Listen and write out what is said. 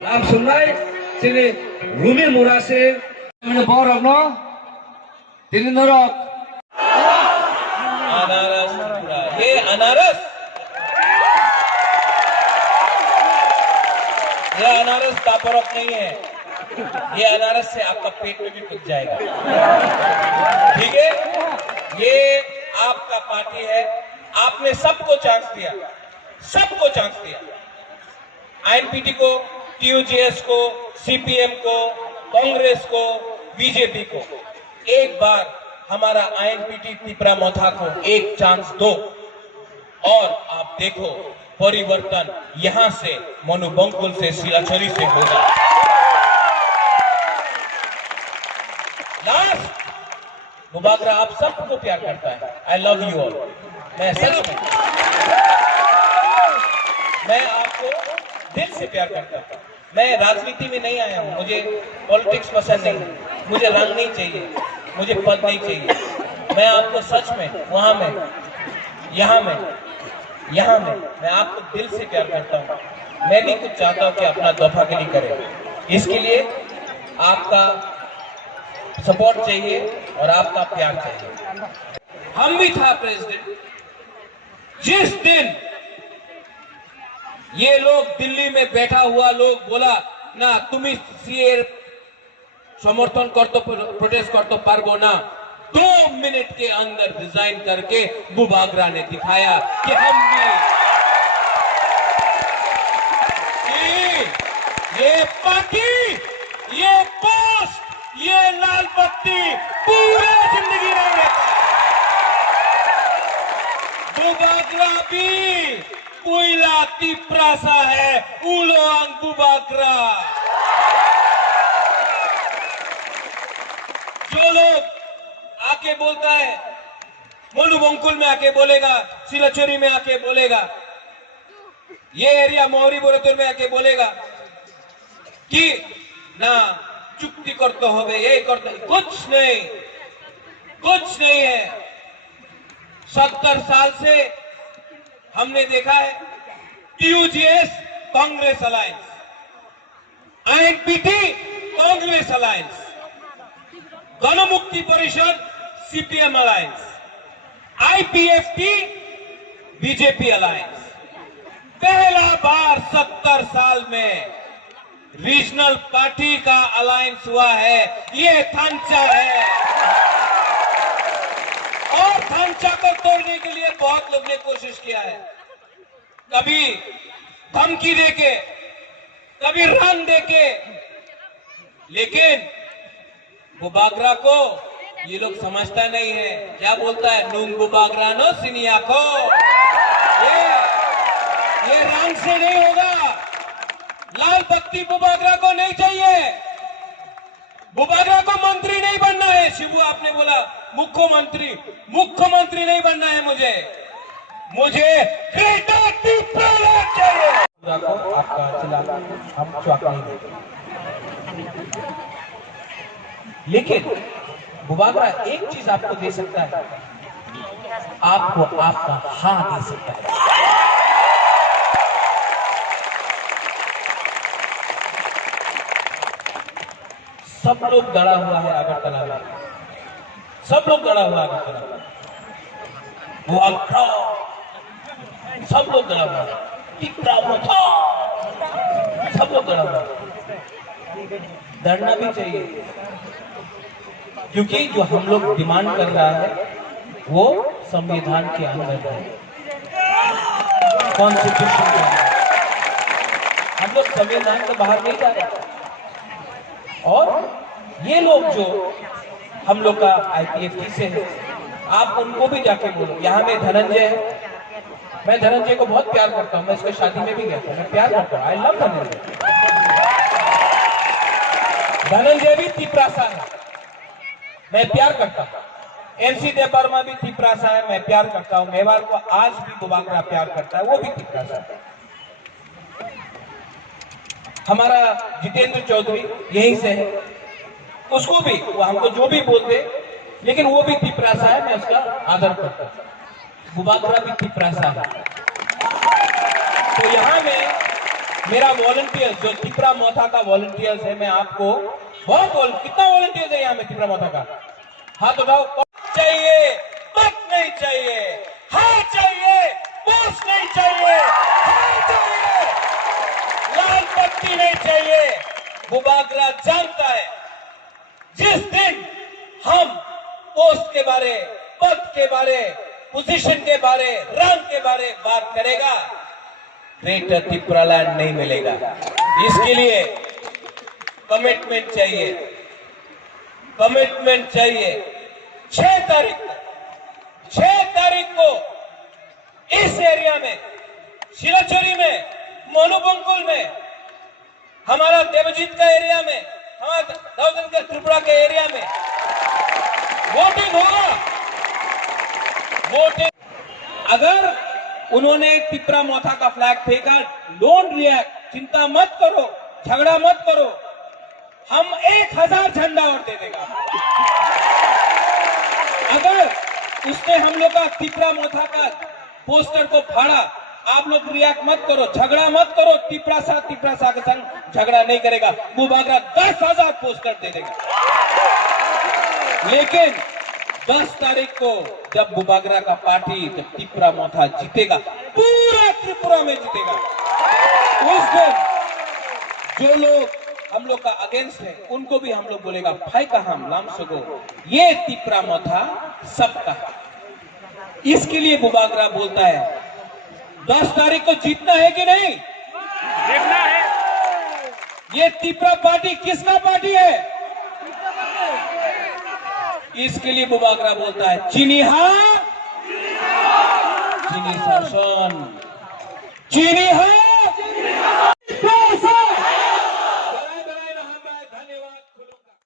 Sungai sini Rumi Murase Borogno Tininorok अनारस ये अनारस तापरक नहीं है। ये अनारस से आपका पेट में भी टूट जाएगा। ठीक है, ये आपका पार्टी है। आपने सबको चांस दिया, आईएनपीटी को, टीयूजीएस को, सीपीएम को, कांग्रेस को, बीजेपी को। एक बार हमारा आईएनपीटी तिपरा मोथा को एक चांस दो और आप देखो परिवर्तन यहां से मनु बंकुल से सिलाचरी से होगा। लास्ट, बुबागरा आप सबको प्यार करता है। I love you all. मैं सच मैं आपको दिल से प्यार करता हूं। मैं राजनीति में नहीं आया हूं, मुझे पॉलिटिक्स पसंद नहीं है, मुझे रंग नहीं चाहिए, मुझे पद नहीं चाहिए। मैं आपको सच में वहां में यहाँ में मैं आपको दिल से प्यार करता हूँ। मैं भी कुछ चाहता हूँ कि अपना दफागिरी करें। इसके लिए आपका सपोर्ट चाहिए और आपका प्यार चाहिए। हम भी था प्रेसिडेंट जिस दिन ये लोग दिल्ली में बैठा हुआ लोग बोला ना तुम सीए समर्थन कर तो प्रोटेस्ट कर तो पारबो ना, 2 मिनट के अंदर रिजाइन करके बुबागरा ने दिखाया कि हम भी ये पार्टी, ये पोस्ट, ये लाल बत्ती पूरा जिंदगी नहीं रहता। बुबागरा भी कोयला तिपरा सा है, उलोंग बुबागरा। जो लोग आके बोलता है, मनु बंकुल में आके बोलेगा, सिलाचुरी में आके बोलेगा, ये एरिया मोहरी बोरेतुर में आके बोलेगा कि ना चुक्ति करते होवे, ये करते, कुछ नहीं है। 70 साल से हमने देखा है टीयूजीएस कांग्रेस अलायंस, आईएनपीटी कांग्रेस अलायंस, गणमुक्ति परिषद CPM alliance, IPFT BJP alliance. पहला बार 70 साल में रीजनल पार्टी का अलायंस हुआ है। ये थांचा है और थांचा को तोड़ने के लिए बहुत लोग ने कोशिश किया है, कभी धमकी देके, कभी रंग देके, लेकिन बुबागरा को ये लोग समझता नहीं है। क्या बोलता है, नूंग बुबागरा नो सिनिया को। ये रंग से नहीं होगा। लाल बत्ती बुबागरा को नहीं चाहिए। बुबागरा को मंत्री नहीं बनना है। शिबू आपने बोला मुख्यमंत्री नहीं बनना है मुझे ग्रेटर तिपरा चाहिए। आपका चला हम चौक नहीं देते, लेकिन बुबागरा एक चीज आपको दे सकता है, आपको आपका हाँ दे सकता है। सब लोग डरा हुआ है अगरतला में, सब लोग डरा हुआ है अगरतला में। वो अल्ट्रा सब लोग डरा हुआ है, तिपरा मोथा सब लोग डरा हुआ है। डरना भी चाहिए, क्योंकि जो हम लोग डिमांड कर रहा है वो संविधान के अंदर है, कॉन्स्टिट्यूशन के अंदर। हम लोग संविधान के बाहर नहीं जा रहे। और ये लोग जो हम लोग का आईपीएफटी से है, आप उनको भी जाके बोलो। यहाँ में धनंजय है, मैं धनंजय को बहुत प्यार करता हूँ, मैं इसके शादी में भी गया था, मैं प्यार करता हूँ। I love Dhananjay. धनंजय भी तिपरा सा है, मैं प्यार करता हूँ। एनसी देववर्मा भी तिपरा सा है, मैं प्यार करता हूँ। मेवाड़ को आज भी बुबागरा प्यार करता है, वो भी तिपरा सा है। हमारा जितेंद्र चौधरी यहीं से है, उसको भी वो हमको जो भी बोलते, लेकिन वो भी तिपरा सा है, मैं उसका आदर करता हूँ। बुबागरा भी तिपरा सा है। तो यहाँ में मेरा वॉलंटियर जो तिपरा मोथा का वॉलंटियर्स है, मैं आपको कितना वॉलंटियर्स है यहाँ में तिपरा मोथा का? हाथ उठाओ। चाहिए मत नहीं चाहिए, हाँ चाहिए, पोस्ट नहीं चाहिए, हाँ चाहिए, लाल पट्टी नहीं चाहिए। बुबागरा जानता है जिस दिन हम पोस्ट के बारे, पद के बारे, पोजीशन के बारे, रंग के बारे बात करेगा, ग्रेटर त्रिपुरा लैंड नहीं मिलेगा। इसके लिए कमिटमेंट चाहिए, कमिटमेंट चाहिए। 6 तारीख को इस एरिया में, शिलाचोरी में, मोनोबंकुल में, हमारा देवजीत का एरिया में, हमारा दाऊदन का त्रिपुरा के एरिया में वोटिंग होगा। वोटिंग अगर उन्होंने तिपरा मोथा का फ्लैग फेंका, डोंट रिएक्ट, चिंता मत करो, झगड़ा मत करो, हम 1000 झंडा और दे देगा। अगर उसने हम लोग का तिपरा मोथा का पोस्टर को फाड़ा, आप लोग रिएक्ट मत करो, झगड़ा मत करो, तिपरा सा के संग झगड़ा नहीं करेगा। बुबागरा 10,000 पोस्टर दे देगा। लेकिन 10 तारीख को जब बुबागरा का पार्टी, जब तिपरा मोथा जीतेगा, पूरा त्रिपुरा में जीतेगा, उस दिन जो लोग हम लोग का अगेंस्ट है उनको भी हम लोग बोलेगा भाई का हम नाम सगो, ये तिपरा मोथा सबका। इसके लिए बुबागरा बोलता है 10 तारीख को जीतना है कि नहीं, देखना है। ये तिपरा पार्टी किसका पार्टी है? इसके लिए बुबागरा बोलता है चीनी हाँ, चीनी शासन, चीनी हाँ,